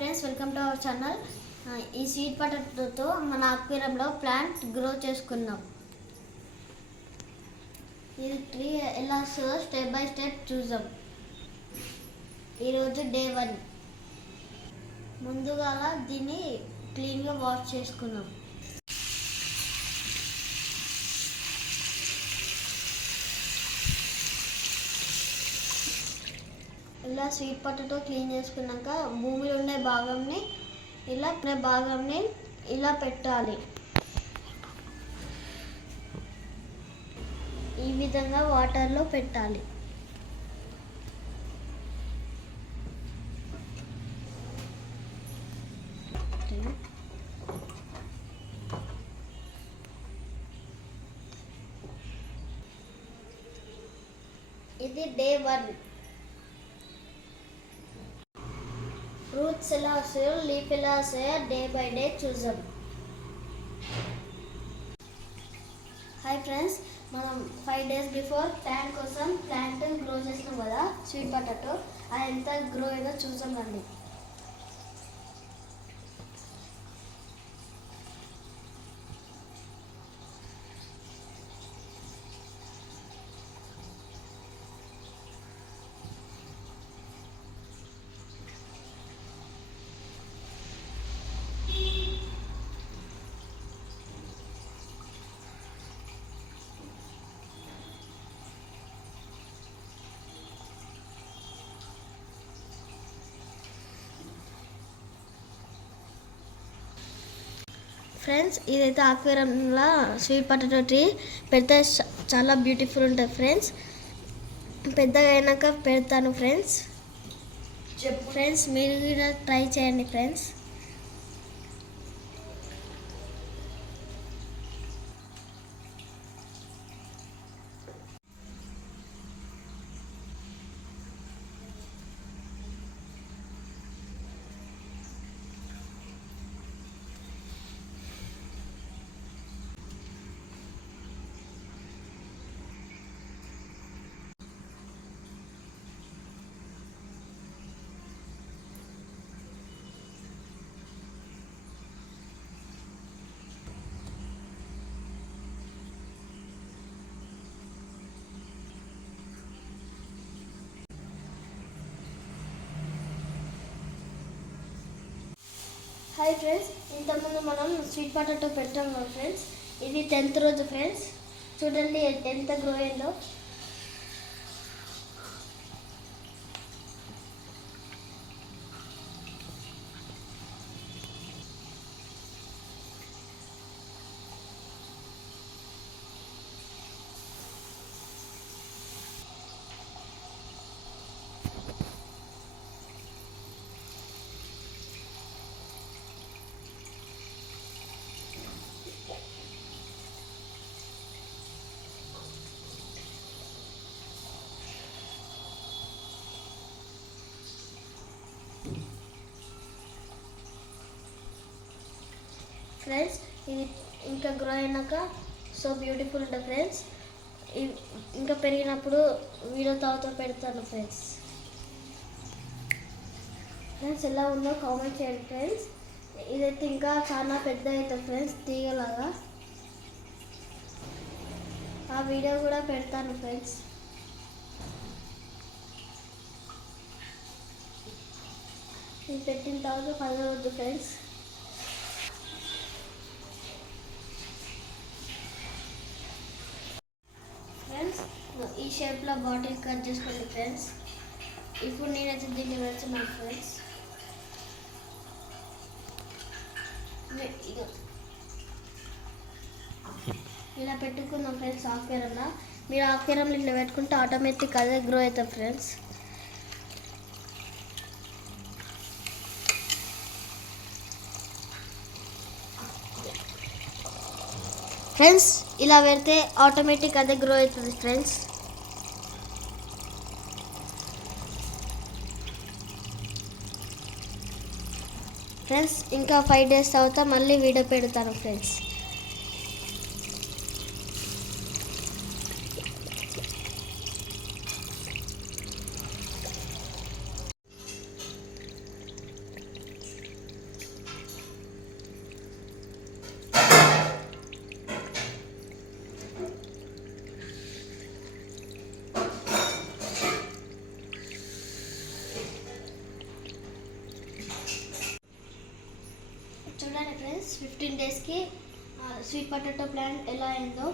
Friends, welcome to our channel. ఈ స్వీట్ పొటాటోతో మన అక్వేరియంలో ప్లాంట్ గ్రో చేసుకున్నాం. ఇది ట్రీ ఎలా వస్తుందో స్టెప్ బై స్టెప్ చూద్దాం. ఈరోజు డే 1. ముందుగా దీన్ని క్లీన్గా వాష్ చేసుకుందాం. ఇలా స్వీట్ పొటాటో క్లీన్ చేసుకున్నాక భూమిలో ఉండే భాగంని ఇలా పెట్టాలి. ఈ విధంగా వాటర్లో పెట్టాలి. ఇది డే 1. రూట్స్ ఎలా వస్తాయో, లీఫ్ ఎలా వస్తాయో డే బై డే చూద్దాం. హాయ్ ఫ్రెండ్స్, మనం 5 days బిఫోర్ ప్లాంట్ గ్రో చేసినాం కదా స్వీట్ పొటాటో. అది ఎంత గ్రో అయిందో చూద్దాం రండి. ఫ్రెండ్స్, ఇదైతే అక్వేరియంలో స్వీట్ పొటాటో ట్రీ పెడితే చాలా బ్యూటిఫుల్ ఉంటుంది ఫ్రెండ్స్. పెద్దగా అయినాక పెడతాను ఫ్రెండ్స్. ఫ్రెండ్స్, మీరు కూడా ట్రై చేయండి ఫ్రెండ్స్. హాయ్ ఫ్రెండ్స్, ఇంతకుముందు మనం స్వీట్ పొటాటో పెట్టాం కదా ఫ్రెండ్స్. ఇది 10th రోజు ఫ్రెండ్స్. చూడండి ఎంత గ్రో అయిందో. ఫ్రెండ్స్, ఇది ఇంకా గ్రో అయినాక సో బ్యూటిఫుల్ ఉంటుంది ఫ్రెండ్స్. ఇంకా పెరిగినప్పుడు వీడియో తర్వాత పెడతాను ఫ్రెండ్స్. ఫ్రెండ్స్, ఎలా ఉందో కామెంట్ చేయండి ఫ్రెండ్స్. ఇదైతే ఇంకా చాలా పెద్ద అవుతుంది ఫ్రెండ్స్, తీగలాగా. ఆ వీడియో కూడా పెడతాను ఫ్రెండ్స్. ఇది పెట్టిన తర్వాత 10 రోజులు ఫ్రెండ్స్. ఈ షేప్లో బాటిల్ కట్ చేసుకోండి ఫ్రెండ్స్. ఇప్పుడు నేనైతే దీన్ని పెడుతున్నాను ఫ్రెండ్స్. ఇలా పెట్టుకున్నాం ఫ్రెండ్స్ అక్వేరియంలో. మీరు అక్వేరియంలో ఇట్లా పెట్టుకుంటే ఆటోమేటిక్ అదే గ్రో అవుతుంది ఫ్రెండ్స్. ఫ్రెండ్స్, ఇలా పెడితే ఆటోమేటిక్ అదే గ్రో అవుతుంది ఫ్రెండ్స్. ఫ్రెండ్స్, ఇంకా 5 days తర్వాత మళ్ళీ వీడియో పెడతాను ఫ్రెండ్స్. చూడండి ఫ్రెండ్స్ 15 డేస్కి స్వీట్ పొటాటో ప్లాంట్ ఎలా అయిందో.